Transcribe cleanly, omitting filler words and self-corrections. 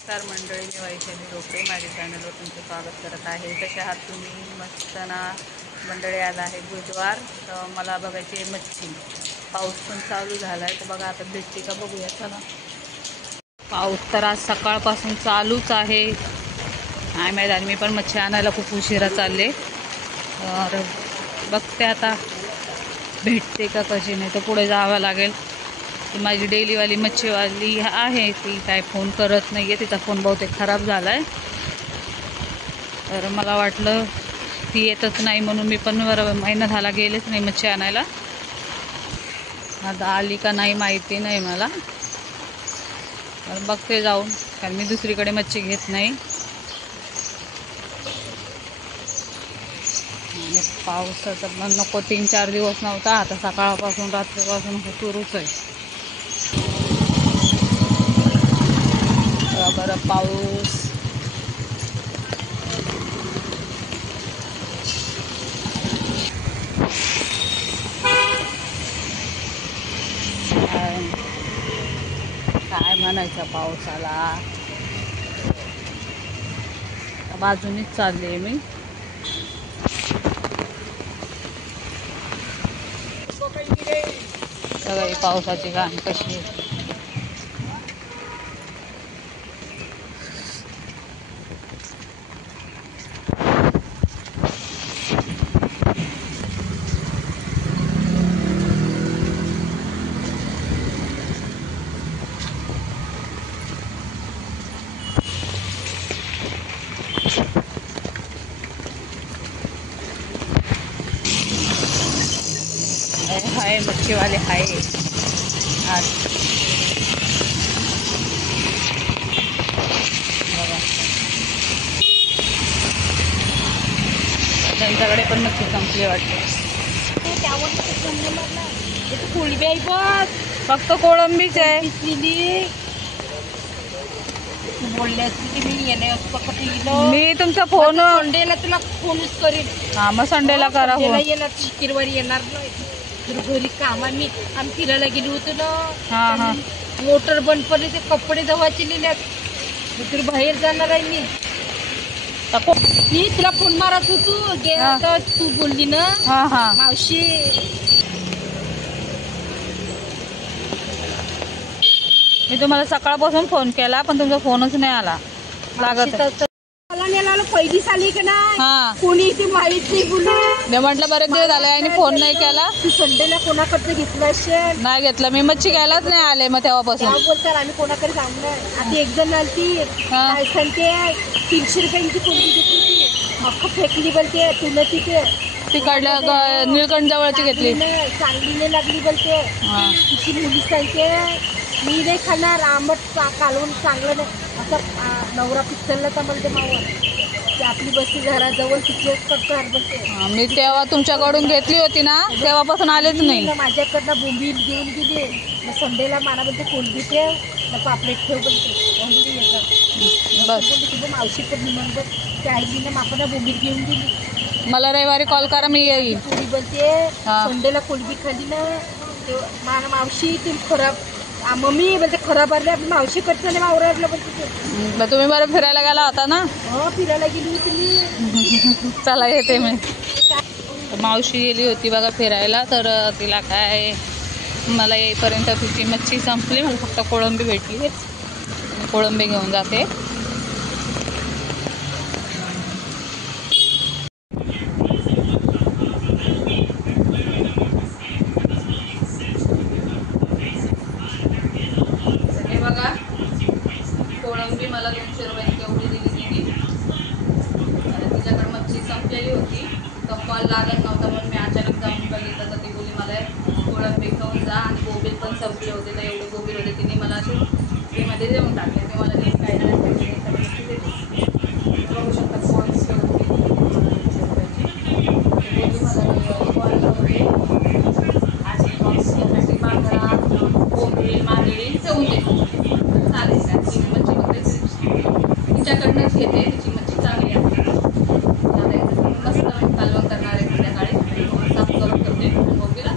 नमस्कार मंडळी, मी वैशाली रोकडे माझ्या चॅनलवर तुमचं स्वागत करत आहे. कशा आहात तुम्ही? मस्त ना मंडळी. आला आहे बुधवार, तर मला बघायची आहे मच्छी. पाऊस पण चालू झाला आहे, तर बघा आता भेटते का बघूया. चला. पाऊस तर आज सकाळपासून चालूच आहे. नाही माहीत, आणि मी पण मच्छी आणायला खूप उशिरा चालले. तर बघते आता भेटते का कशी, नाही तर पुढे जावं लागेल. माझी डेलीवाली मच्छीवाली आहे, ती काय फोन करत नाही आहे. तिचा फोन बहुतेक खराब झाला आहे, तर मला वाटलं ती येतच नाही म्हणून मी पण महिना झाला गेलेच नाही मच्छी आणायला. आता आली का नाही माहिती नाही मला, तर बघते जाऊन, कारण मी दुसरीकडे मच्छी घेत नाही. आणि पावसाचं पण नको, 3-4 दिवस नव्हता, आता सकाळपासून रात्रीपासून सुरूच आहे. बरं पाऊस काय म्हणायचं पावसाला. बाजूनीच चालली आहे मी. सगळी पावसाची घाण कशी आहे. हाय मच्छीवाले हाय आज. बघा त्यांच्याकडे पण मच्छी संपली वाटते. फक्त कोळंबीच आहे. मी तुमचा फोन संडेला तुला फोनच करीन. हा, मग संडेला करा फोन. येणार, शुक्रवारी येणार नाही. घरी काम आम्ही फिरायला गेलो होतो ना. हा. मोटर बंद पडली, ते कपडे धुवायचे लिहिल्यात. तर बाहेर जाणार आहे मी तुला फोन मारत होतो, तर तू बोलली ना. हा मावशी, मी तुम्हाला सकाळपासून फोन केला, पण तुमचा फोनच नाही आला लागत. मला नेला पहिलीच आली का नाही. हा, कोणी ती माहित नाही बोलू. मी म्हटलं बरेच दिवस झाले आणि फोन नाही केला. तू संडेला कोणाकडचं घेतलं असेल? नाही घेतलं मी, मच्छी घ्यायलाच नाही आले मग तेव्हापासून. बोलतात आम्ही कोणाकडे जाणार. आता एक जण आलती, काय सांगते 300 रुपयांची कोणती घेतली, अख्खं फेकली बोलते. तुला तिथे तिकडल्या निळकंठ जवळची घेतली, चांगली नाही लागली बोलते. तिची मुली सांगते मी नाही खाणार, आंबट कालवून चांगलं नाही. असं नवरा पिक्चरला तर म्हणते मावर ते आपली बसती घराजवळ तिथेच करतो बोलते. मी तेव्हा तुमच्याकडून घेतली होती ना, तेव्हापासून आलेच नाही. माझ्याकडनं बोंबील घेऊन गेले. मग संडेला मला बोलते कोलबी ठेव, मग पापलेट ठेव बोलते. बस तुझं मावशी पण म्हणतो की आईने मापाला बोंबील घेऊन गेली. मला रविवारी कॉल करा, मी येईल. पुरी बोलते संडेला कोलबी खाली ना, मला मावशी तुम्ही खराब मम्मी बोलते खराब आले मावशी कडचं नाही आवरायला बोलते. तुम्ही बरं फिरायला गेला होता ना. हो, फिरायला गेली होती मी. चला येते मी. मावशी गेली होती बघा फिरायला, तर तिला काय, मला येईपर्यंत तिची मच्छी संपली. मला फक्त कोळंबी भेटली, कोळंबी घेऊन जाते. बघा कोळंबी मला 200 रुपयांची एवढी दिली तिने. आणि तिच्याकडे मच्छी संपलेली होती, तर कॉल लागत नव्हता म्हणून मी अचानक जाऊन बघितलं, तर ती बोली मला कोळंबी खाऊन जा. आणि गोबील पण संपले होते, तर एवढे गोबील होते तिने मला असे फ्रीमध्ये देऊन टाकले. ते मला काही काय बघू शकता. कॉल्स होती 200 रुपयाची. बोली मला कॉल होते आणि बॉक्ससाठी मागरा गोबील मागेळी चवून देतो. चालेल का? ती मच्छी वगैरे तिच्याकडनंच घेते, तिची मच्छी चांगली आहे. आता मस्त कालवण करणार आहे संध्याकाळी, साफ करून करते गोबीला.